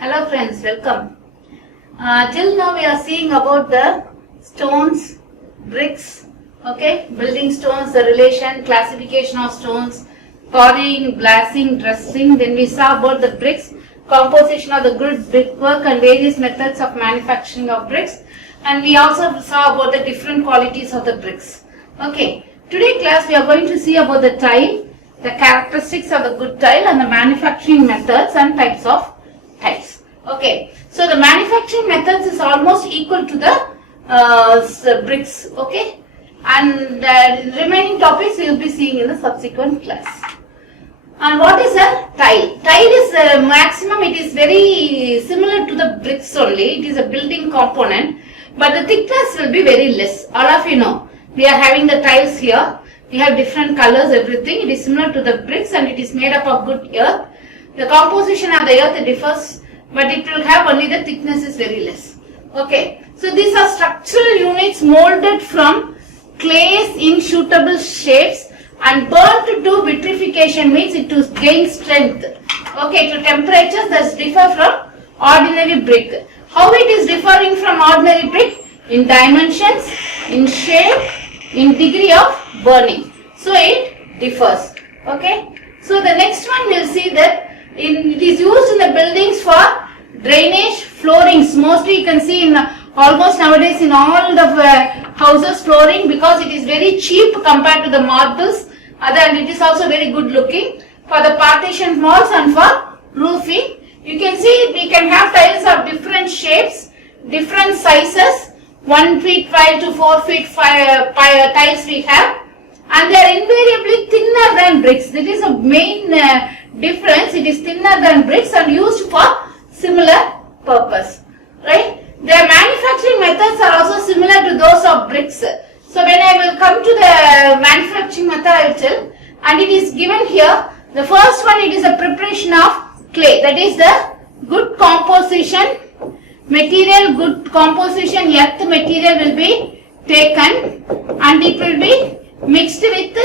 Hello friends, welcome. Till now we are seeing about the stones, bricks, okay, building stones, the relation, classification of stones, pouring, glassing, dressing. Then we saw about the bricks, composition of the good brickwork and various methods of manufacturing of bricks. And we also saw about the different qualities of the bricks. Okay, today class we are going to see about the tile, the characteristics of the good tile and the manufacturing methods and types of tiles. Okay, so the manufacturing methods is almost equal to the bricks. Okay, and remaining topics we will be seeing in the subsequent class. And what is a tile? Tile is maximum, it is very similar to the bricks only. It is a building component, but the thickness will be very less. All of you know, we are having the tiles here. We have different colors, everything. It is similar to the bricks and it is made up of good earth. The composition of the earth differs, but it will have only the thickness is very less. Okay, so these are structural units molded from clays in suitable shapes and burnt to vitrification, means it to gain strength. Okay, to temperatures that differ from ordinary brick. How it is differing from ordinary brick? In dimensions, in shape, in degree of burning. So it differs. Okay, so the next one we will see that it is used in the buildings for drainage, floorings. Mostly you can see in almost nowadays in all the houses flooring, because it is very cheap compared to the marbles, and it is also very good looking for the partition walls and for roofing. You can see we can have tiles of different shapes, different sizes, 1 feet wide to 4 feet tiles we have, and they are invariably thinner than bricks. That is a main difference. It is thinner than bricks and used for similar purpose, right? Their manufacturing methods are also similar to those of bricks. So when I will come to the manufacturing method, I will tell, and it is given here. The first one, it is a preparation of clay. That is the good composition material, good composition earth material will be taken and it will be mixed with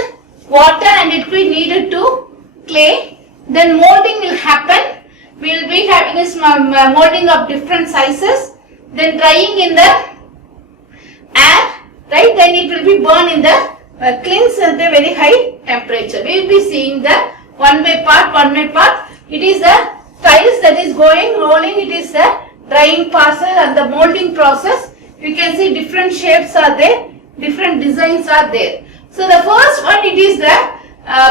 water and it will be kneaded to clay. Then molding will happen. We will be having this molding of different sizes. Then drying in the air, right? Then it will be burned in the kilns at a very high temperature. We will be seeing the one by part. It is the tiles that is rolling. It is the drying process and the molding process. You can see different shapes are there, different designs are there. So the first one, it is the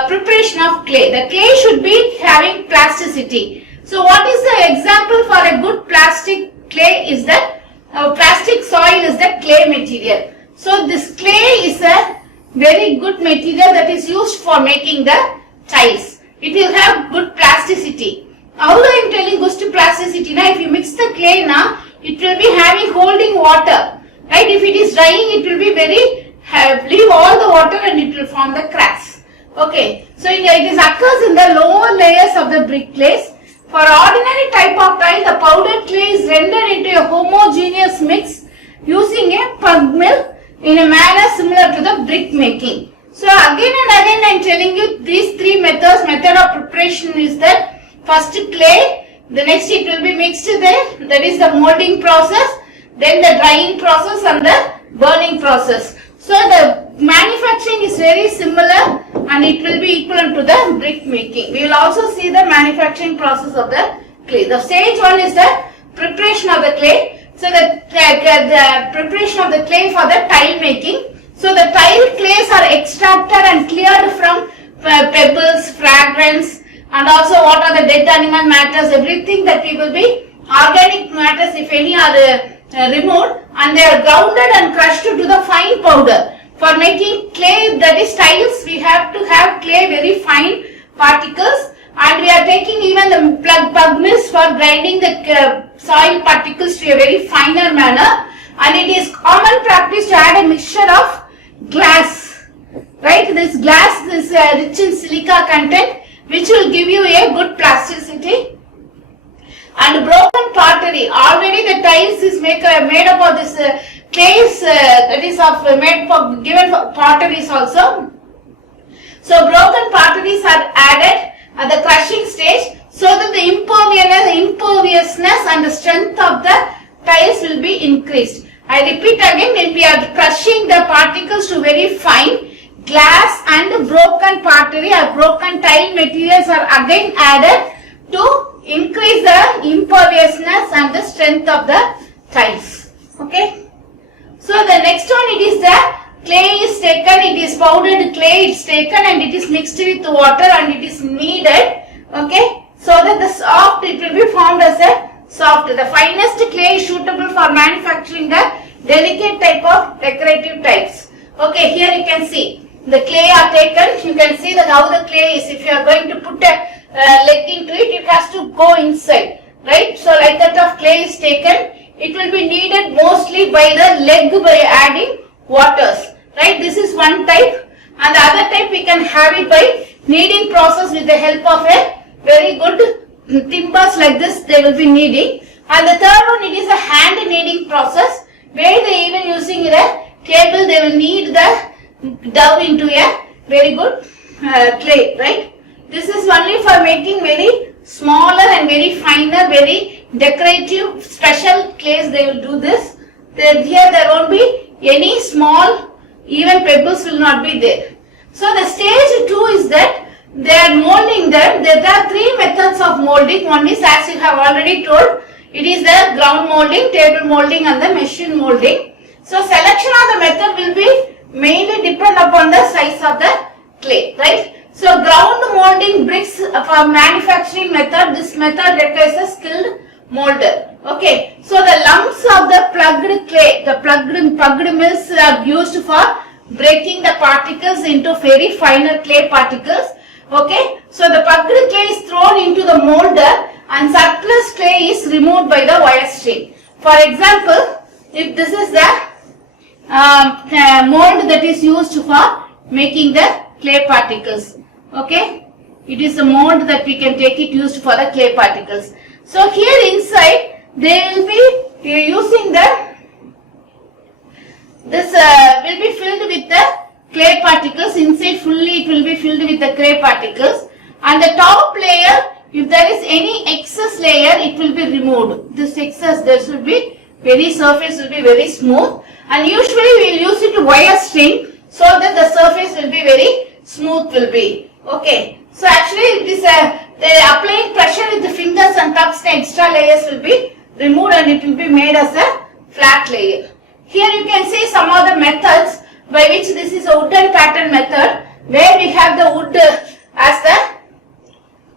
preparation of clay. The clay should be having plasticity. So what is the example for a good plastic clay is that plastic soil is the clay material. So this clay is a very good material that is used for making the tiles. It will have good plasticity. How I am telling good plasticity? Now if you mix the clay now, it will be having holding water. Right? If it is drying, it will be leave all the water and it will form the cracks. Okay. So it occurs in the lower layers of the brick clays. For ordinary type of tile, the powdered clay is rendered into a homogeneous mix using a pug mill in a manner similar to the brick making. So again and again I am telling you these three methods. Method of preparation is that first clay, the next it will be mixed there, that is the molding process, then the drying process and the burning process. So the manufacturing is very similar and it will be equivalent to the brick making. We will also see the manufacturing process of the clay. The stage one is the preparation of the clay. So the preparation of the clay for the tile making. So the tile clays are extracted and cleared from pebbles, fragments, and also what are the dead animal matters, everything that we will be, organic matters if any are removed, and they are grounded and crushed to the fine powder. For making clay, that is tiles, we have to have clay very fine particles, and we are taking even the pug mills for grinding the soil particles to a very finer manner, and it is common practice to add a mixture of glass, right? This glass is rich in silica content, which will give you a good plasticity. And broken pottery. Already the tiles is made up of this clays that is given for potteries also. So broken potteries are added at the crushing stage so that the imperviousness increased. I repeat again, when we are crushing the particles to very fine, glass and broken pottery or broken tile materials are again added to increase the imperviousness and the strength of the tiles. Okay. So the next one, it is the clay is taken, it is powdered clay, it's taken and it is mixed with water and it is kneaded. Okay. So that the soft, it will be formed as a soft. The finest clay is suitable for manufacturing the delicate type of decorative tiles. Okay, here you can see the clay are taken. You can see that how the clay is. If you are going to put a leg into it, it has to go inside, right? So like that of clay is taken. It will be kneaded mostly by the leg by adding waters, right? This is one type, and the other type we can have it by kneading process with the help of a very good timbers like this they will be kneading. And the third one, it is a hand kneading process where they even using a table they will knead the dough into a very good clay, right? This is only for making very smaller and very finer, very decorative special clays they will do this. Then here there won't be any small, even pebbles will not be there. So the stage 2 is that they are molding them. There are 3 methods of molding. One is, as you have already told, it is the ground molding, table molding and the machine molding. So selection of the method will be mainly depend upon the size of the clay, right? So ground molding bricks for manufacturing method, this method requires a skilled molder. Okay, so the lumps of the plugged clay, the plugged mills are used for breaking the particles into very finer clay particles. Okay, so the plugged clay is thrown into the molder and surplus clay is removed by the wire string. For example, if this is the mold that is used for making the clay particles. Okay, it is a mold that we can take it used for the clay particles. So here inside they will be using this will be filled with the clay particles. Inside fully it will be filled with the clay particles, and the top layer, if there is any excess layer, it will be removed. This excess, there should be very surface will be very smooth, and usually we will use it to wire string so that the surface will be very smooth will be. Okay, so actually it is they are applying pressure with the fingers and thumbs, the extra layers will be removed and it will be made as a flat layer. Here you can see some of the methods by which this is a wooden pattern method, where we have the wood as the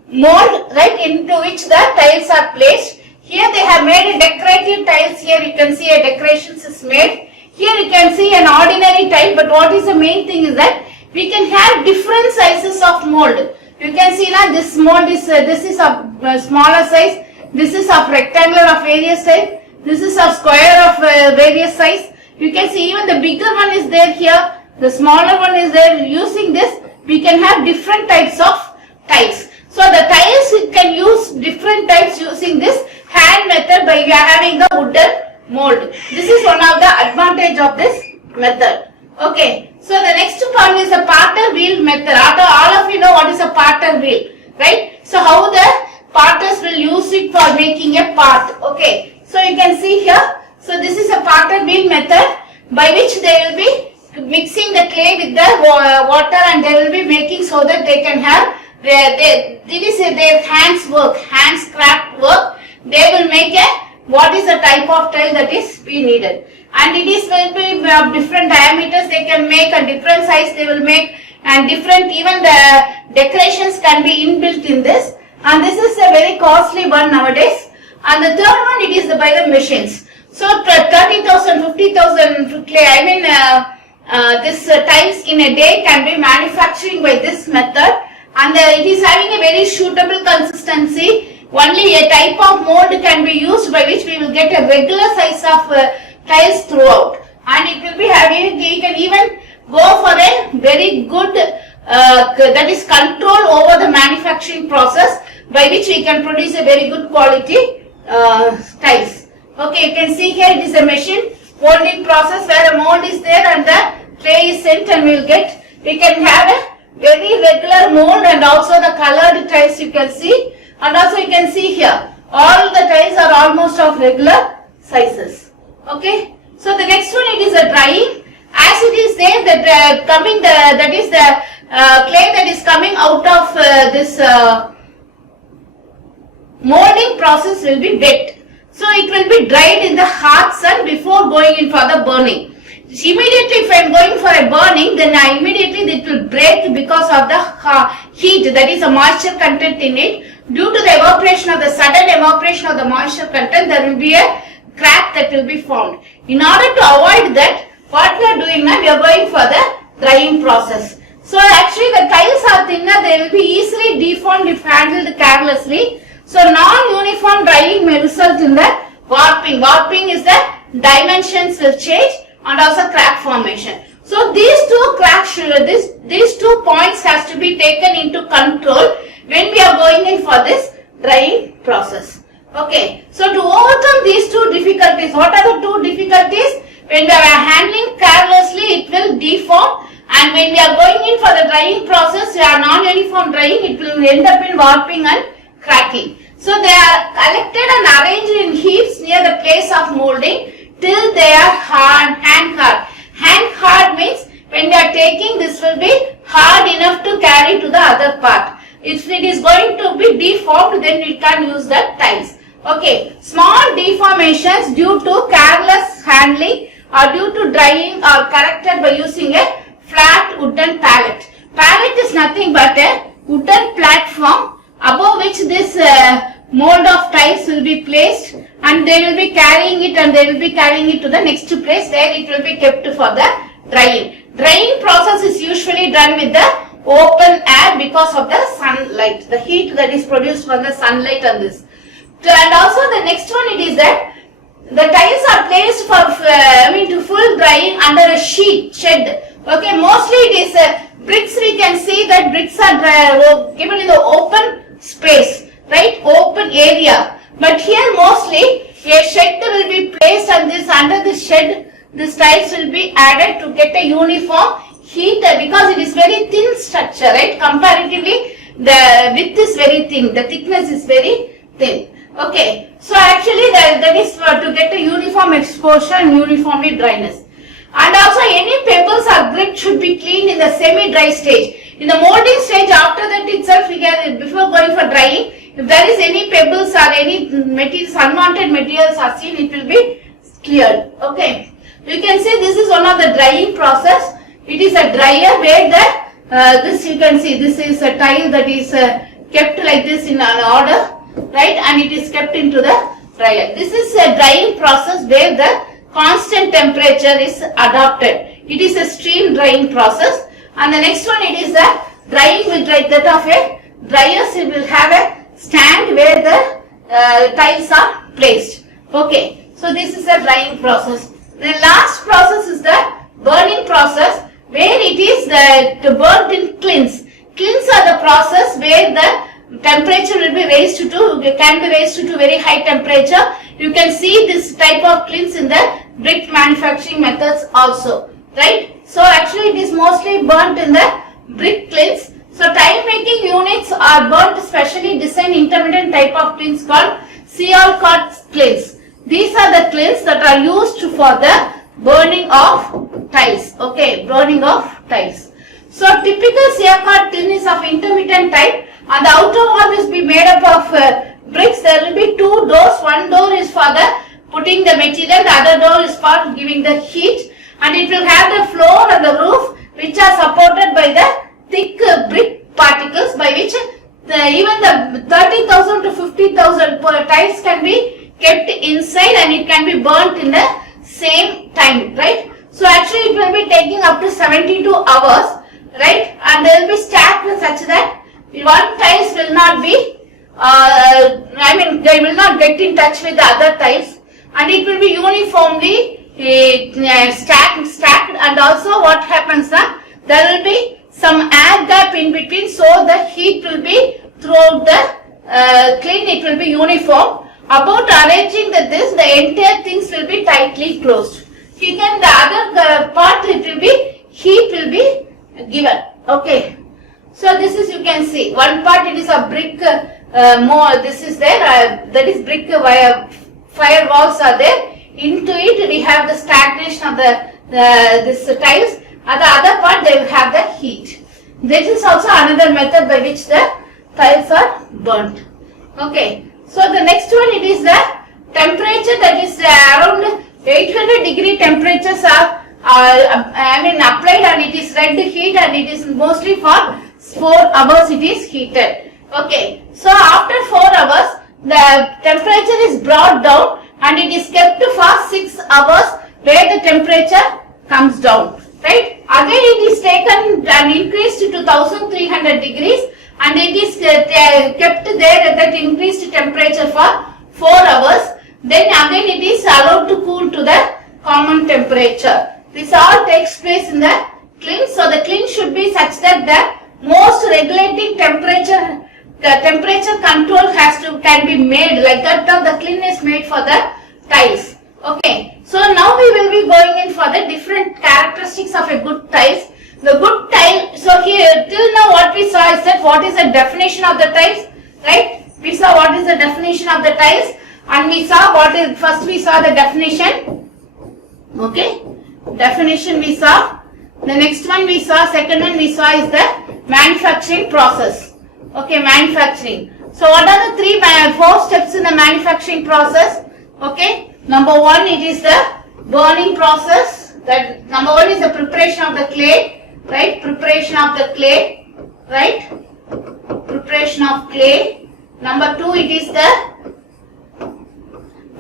mold, right, into which the tiles are placed. Here they have made a decorative tiles. Here you can see a decorations is made. Here you can see an ordinary tile, but what is the main thing is that we can have different sizes of mold. You can see now this mold is this is of smaller size, this is of rectangular of various size, this is of square of various size. You can see even the bigger one is there here, the smaller one is there. Using this, we can have different types of tiles. So the tiles we can use different types using this hand method by having the wooden mold. This is one of the advantage of this method. Okay, so the next one is the parter wheel method. All of you know what is a parter wheel, right? So how the parters will use it for making a part. Okay, so you can see here. So this is a parter wheel method by which they will be mixing the clay with the water, and they will be making so that they can have their hands work, hands craft work. They will make a what is the type of tile that is be needed, and it is will be of different diameters they can make, and different size they will make, and different even the decorations can be inbuilt in this, and this is a very costly one nowadays. And the third one, it is by the machines. So 30,000, 50,000 clay, I mean this tiles in a day can be manufacturing by this method, and it is having a very suitable consistency. Only a type of mold can be used by which we will get a regular size of tiles throughout, and it will be having, we can even go for a very good that is control over the manufacturing process by which we can produce a very good quality tiles. Okay, you can see here it is a machine molding process where a mold is there and the clay is sent, and we can have a very regular mold and also the colored tiles you can see. And also you can see here, all the tiles are almost of regular sizes. Okay. So the next one, it is a drying. As it is there, that that is the clay that is coming out of this molding process will be wet. So it will be dried in the hot sun before going in for the burning. Immediately if I am going for a burning, then immediately it will break because of the heat, that is a moisture content in it. Due to the evaporation of the sudden evaporation of the moisture content, there will be a crack that will be formed. In order to avoid that, what we are doing now, we are going for the drying process. So actually the tiles are thinner, they will be easily deformed if handled carelessly. So non-uniform drying may result in the warping. Warping is the dimensions will change and also crack formation. So these two cracks, these 2 points has to be taken into control when we are going in for this drying process. Okay, so to overcome these two difficulties, what are the two difficulties? When we are handling carelessly, it will deform, and when we are going in for the drying process, we are non-uniform drying, it will end up in warping and cracking. So they are collected and arranged in heaps near the place of molding till they are hand hard. Hand hard means when we are taking, this will be hard enough to carry to the other part. If it is going to be deformed, then we can use the tiles. Okay, small deformations due to careless handling or due to drying are corrected by using a flat wooden pallet. Pallet is nothing but a wooden platform above which this mold of tiles will be placed, and they will be carrying it to the next place where it will be kept for the drying. Drying process is usually done with the open air because of the sunlight, the heat that is produced from the sunlight on this. And also the next one, it is that the tiles are placed for to full drying under a shed. Okay, mostly it is bricks. We can see that bricks are given in the open space, right, open area. But here mostly a shed will be placed, and this under the shed, this tiles will be added to get a uniform heat, because it is very thin structure, right? Comparatively, the width is very thin, the thickness is very thin. Okay, so actually that is to get a uniform exposure and uniformly dryness. And also any pebbles or grit should be cleaned in the semi-dry stage. In the molding stage, after that itself, before going for drying, if there is any pebbles or any materials, unwanted materials are seen, it will be cleared. Okay, you can see this is one of the drying process. It is a dryer where the this you can see, this is a tile that is kept like this in an order, right, and it is kept into the dryer. This is a drying process where the constant temperature is adopted. It is a stream drying process. And the next one, it is the drying with that of a dryers. It will have a stand where the tiles are placed. Okay, so this is a drying process. The last process is the burning process, where it is the burnt in clints. Clints are the process where the temperature will be raised to, can be raised to very high temperature. You can see this type of clints in the brick manufacturing methods also, right? So actually it is mostly burnt in the brick clints. So tile making units are burnt specially designed intermittent type of clints called Seol cut clints. These are the clints that are used for the burning of tiles. Okay, burning of tiles. So typical Seol cut tin is of intermittent type, and the outer wall will be made up of bricks. There will be two doors. One door is for the putting the material, the other door is for giving the heat, and it will have the floor and the roof which are supported by the thick brick particles, by which even the 30,000 to 50,000 tiles can be kept inside, and it can be burnt in the same time, right? So actually it will be taking up to 72 hours, right? And they will be stacked such that one tiles will not be, they will not get in touch with the other tiles, and it will be uniformly stacked, and also what happens now, there will be some air gap in between, so the heat will be throughout the clean, it will be uniform. About arranging this, the entire things will be tightly closed. Here the other part, it will be, heat will be given. Okay. So this is, you can see, one part it is a brick, this is there, that is brick firewalls are there. into it we have the stagnation of this tiles, and the other part they will have the heat. This is also another method by which the tiles are burnt. Okay, so the next one, it is the temperature, that is around 800 degree temperatures are applied, and it is red heat, and it is mostly for 4 hours it is heated. Okay, so after 4 hours the temperature is brought down and it is kept for 6 hours where the temperature comes down, right? Again it is taken and increased to 1300 degrees and it is kept there at that increased temperature for 4 hours. Then again it is allowed to cool to the common temperature. This all takes place in the kiln. So the kiln should be such that the most regulating temperature, the temperature control can be made, like that the kiln is made for the tiles. Okay, so now we will be going in for the different characteristics of a good tiles. The good tile, so here till now what we saw is that what is the definition of the tiles, right? We saw what is the definition of the tiles, and we saw what is, first we saw the definition. Okay, definition we saw. The next one we saw, second one we saw is the manufacturing process. Okay, manufacturing. So what are the 4 steps in the manufacturing process? Okay, number 1, it is the burning process. That number 1 is the preparation of the clay, right? Preparation of the clay, right? Preparation of clay. Number 2, it is the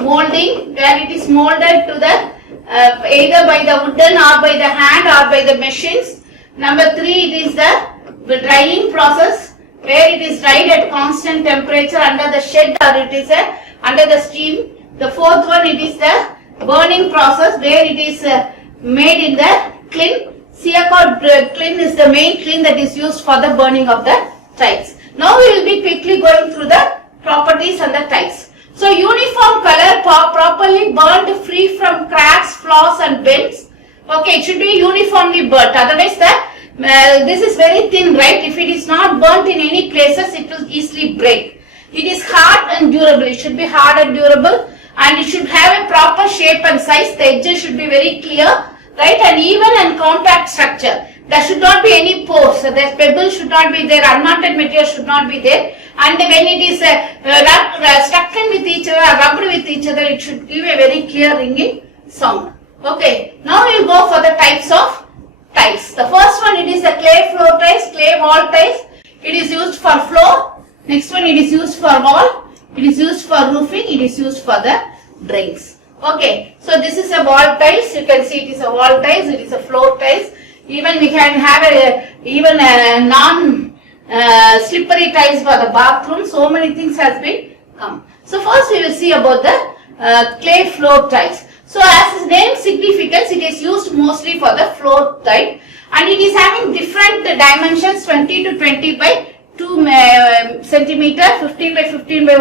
molding, where it is molded to the either by the wooden or by the hand or by the machines. Number 3, it is the drying process, where it is dried at constant temperature under the shed or it is under the steam. The 4th one, it is the burning process, where it is made in the kiln. Siacord kiln is the main kiln that is used for the burning of the tiles. Now we will be quickly going through the properties and the tiles. So uniform color, properly burnt, free from cracks, flaws and bends. Okay, it should be uniformly burnt, otherwise this is very thin, right? If it is not burnt in any places, it will easily break. It is hard and durable. It should be hard and durable, and it should have a proper shape and size. The edges should be very clear, right, and even and compact structure. There should not be any pores. The pebbles should not be there. Unwanted material should not be there. And when it is stuck in with each other, rubbed with each other, it should give a very clear ringing sound. Okay, now we will go for the types of tiles. The first one, it is the clay floor tiles, clay wall tiles. It is used for floor. Next one, it is used for wall. It is used for roofing. It is used for the drains. Okay, so this is a wall tiles. You can see it is a wall tiles. It is a floor tiles. Even we can have a non slippery tiles for the bathroom. So many things has been come. So first we will see about the clay floor tiles. So as its name signifies, it is used mostly for the floor tile, and it is having different dimensions, 20 to 20 by 2 centimeter, 15 by 15 by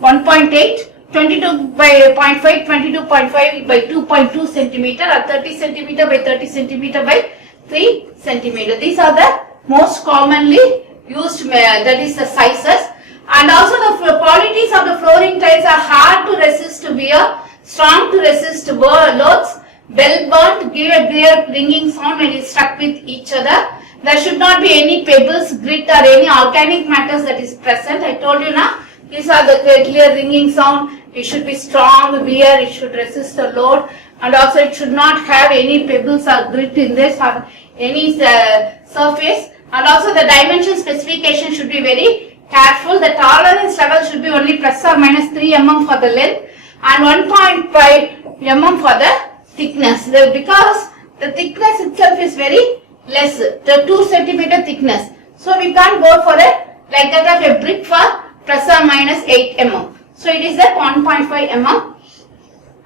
1.8, 22 by 0.5, 22.5 by 2.2 centimeter, or 30 centimeter by 30 centimeter by 3 centimeter. These are the most commonly used, that is the sizes. And also the qualities of the flooring tiles are hard to resist wear, strong to resist loads, well burnt, give a clear ringing sound when it is stuck with each other. There should not be any pebbles, grit or any organic matters that is present. I told you now, these are the clear ringing sound. It should be strong wear, it should resist the load, and also it should not have any pebbles or grit in this or any surface. And also the dimension specification should be very careful. The tolerance level should be only plus or minus 3 mm for the length and 1.5 mm for the thickness. Because the thickness itself is very less, the 2 centimeter thickness. So we can't go for a like that of a brick for plus or minus 8 mm. So it is at 1.5 mm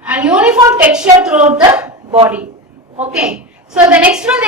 and uniform texture throughout the body. Okay. So the next one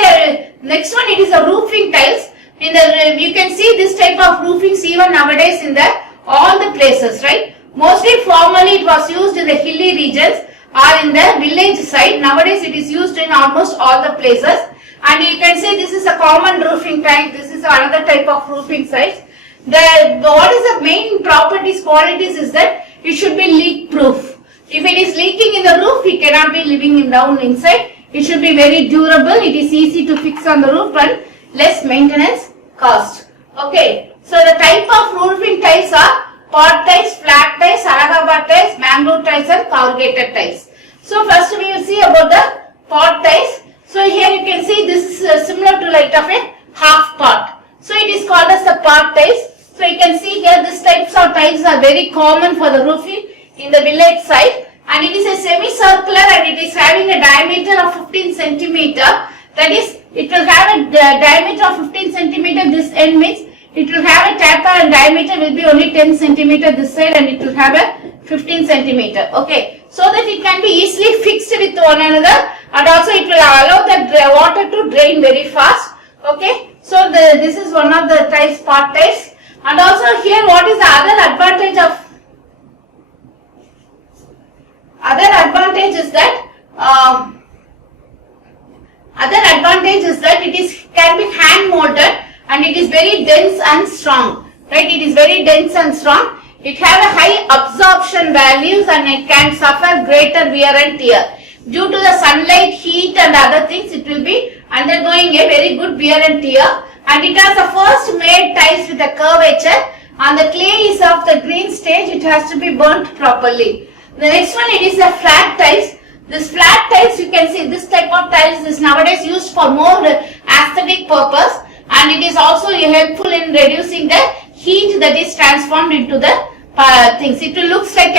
it is a roofing tiles. In the you can see this type of roofings even nowadays in the all the places, right? Mostly formerly it was used in the hilly regions or in the village side. Nowadays it is used in almost all the places. And you can see this is a common roofing type. This is another type of roofing size. What is the main properties, qualities is that it should be leak proof. If it is leaking in the roof, we cannot be living down inside. It should be very durable. It is easy to fix on the roof and less maintenance cost. Okay. So the type of roofing tiles are pot tiles, flat tiles, Allahabad tiles, mangrove tiles and corrugated tiles. So first we will see about the pot tiles. So here you can see this is similar to like of a half pot. So it is called as the pot tiles. So you can see here this types of tiles are very common for the roofing in the village side, and it is a semicircular and it is having a diameter of 15 centimeter. That is, it will have a diameter of 15 centimeter. This end means it will have a taper and diameter will be only 10 centimeter this side, and it will have a 15 centimeter. Okay, so that it can be easily fixed with one another, and also it will allow the water to drain very fast. Okay, so this is one of the tiles, pot tiles. And also here, what is the other advantage of? Other advantage is that it can be hand molded and it is very dense and strong. Right? It is very dense and strong. It has a high absorption values and it can suffer greater wear and tear. Due to the sunlight, heat and other things, it will be undergoing a very good wear and tear. And it has the first made tiles with a curvature, and the clay is of the green stage. It has to be burnt properly. The next one, it is the flat tiles. This flat tiles, you can see this type of tiles is nowadays used for more aesthetic purpose, and it is also helpful in reducing the heat that is transformed into the things. It looks like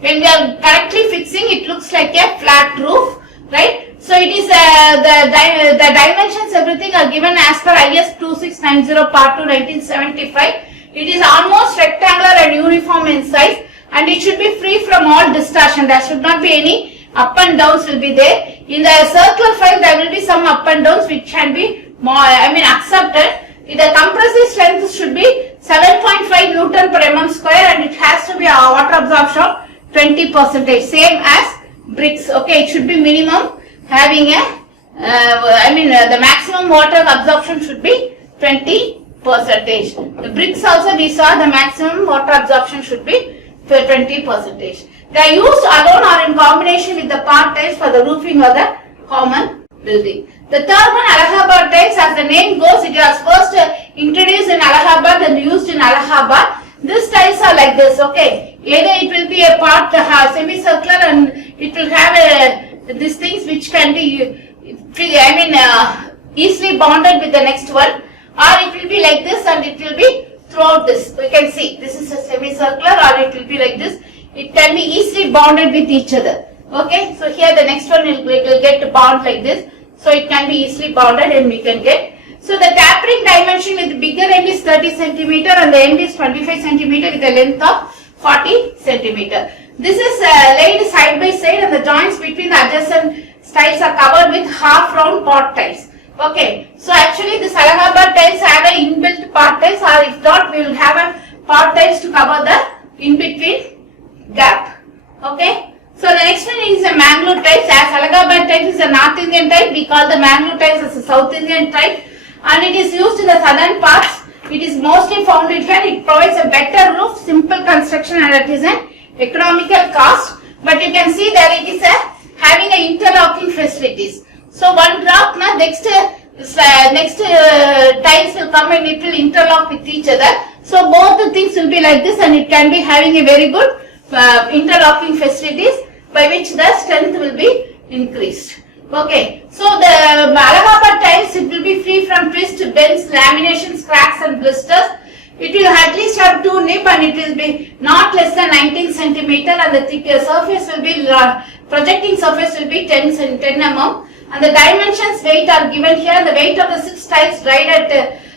when we are correctly fixing, it looks like a flat roof, right? So it is the dimensions, everything are given as per IS 2690 Part 2 1975. It is almost rectangular and uniform in size, and it should be free from all distortion. There should not be any up and downs will be there. In the circular file, there will be some up and downs which can be accepted. The compressive strength should be 7.5 Newton per mm square, and it has to be a water absorption 20%, same as bricks. Okay, it should be minimum having a the maximum water absorption should be 20%. The bricks also we saw the maximum water absorption should be 20%. They are used alone or in combination with the part tiles for the roofing of the common building. The third one, Allahabad tiles, as the name goes, it was first introduced in Allahabad and used in Allahabad. These tiles are like this, okay. Either it will be a part semicircular and it will have these things which can be easily bonded with the next one, or it will be like this and it will be throughout this. We can see this is a semicircular, or it will be like this. It can be easily bonded with each other. Okay, so here the next one will get to bond like this. So it can be easily bonded and we can get. So the tapering dimension with the bigger end is 30 centimeter and the end is 25 centimeter with a length of 40 centimeter. This is laid side by side and the joints between the adjacent tiles are covered with half round pot tiles. Okay, so actually this Allahabad tiles have an inbuilt pot tiles, or if not we will have a pot tiles to cover the in between gap. Okay, so the next one is a mangrove tiles. As Allahabad tiles is a North Indian type, we call the mangrove tiles as a South Indian type, and it is used in the southern parts. It is mostly found in here. It provides a better roof, simple construction, and it is an economical cost. But you can see that it is having a interlocking facilities. So one drop, next tiles will come and it will interlock with each other. So both the things will be like this, and it can be having a very good interlocking facilities by which the strength will be increased. Okay, so the Allahabad tiles, it will be free from twist, bends, laminations, cracks and blisters. It will at least have 2 nib and it will be not less than 19 centimeter, and the thick surface will be, projecting surface will be 10 mm, and the dimensions weight are given here. The weight of the 6 tiles dried at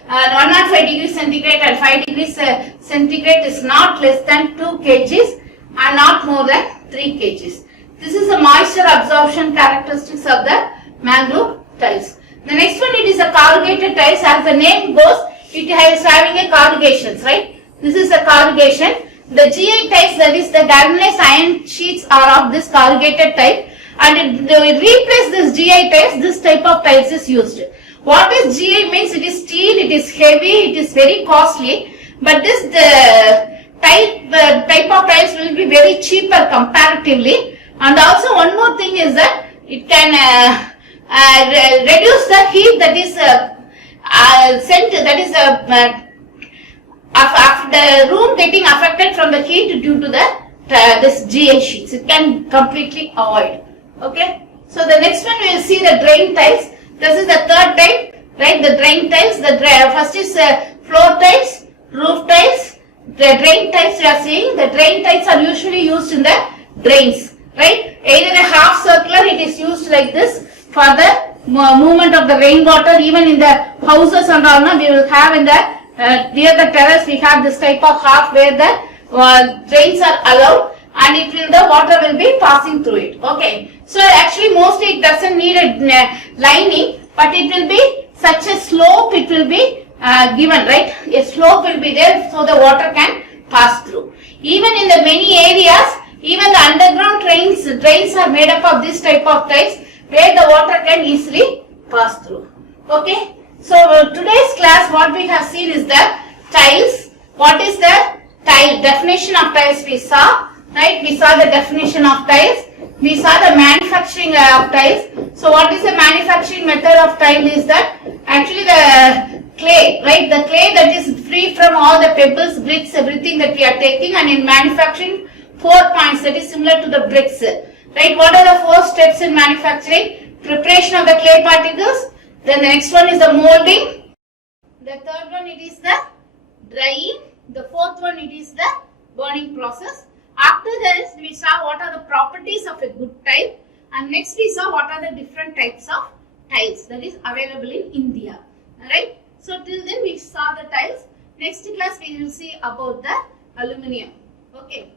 105 degrees centigrade and 5 degrees centigrade is not less than 2 kgs and not more than 3 kgs. This is the moisture absorption characteristics of the mangrove tiles. The next one, it is a corrugated tiles. As the name goes, it is having a corrugations, right? This is a corrugation. The GI tiles, that is the galvanized iron sheets, are of this corrugated type, and to replace this GI tiles, this type of tiles is used. What is GI means? It is steel, it is heavy, it is very costly, but this type of tiles will be very cheaper comparatively, And also one more thing is that it can reduce the heat that is sent, that is the room getting affected from the heat due to the this GA sheets. It can completely avoid. Okay. So the next one we will see the drain tiles. This is the third type, right? The drain tiles. The first is floor tiles, roof tiles. The drain tiles we are seeing. The drain tiles are usually used in the drains, right? Either a half circular, it is used like this for the movement of the rainwater. Even in the houses and all, we will have in the near the terrace we have this type of half where the drains are allowed, and the water will be passing through it. Okay. So actually mostly it doesn't need a lining, but it will be such a slope, it will be given, right? A slope will be there so the water can pass through. Even in the many areas, even the underground drains are made up of this type of tiles where the water can easily pass through. Okay. So today's class what we have seen is the tiles. What is the tile? Definition of tiles we saw, right? We saw the definition of tiles. We saw the manufacturing of tiles. So what is the manufacturing method of tile is that actually the clay, right? The clay that is free from all the pebbles, bricks, everything that we are taking, and in manufacturing 4 points that is similar to the bricks, right? What are the 4 steps in manufacturing? Preparation of the clay particles. Then the next one is the molding. The third one it is the drying. The fourth one it is the burning process. After this we saw what are the properties of a good tile, and next we saw what are the different types of tiles that is available in India. Alright. So till then we saw the tiles. Next class we will see about the aluminium. Okay.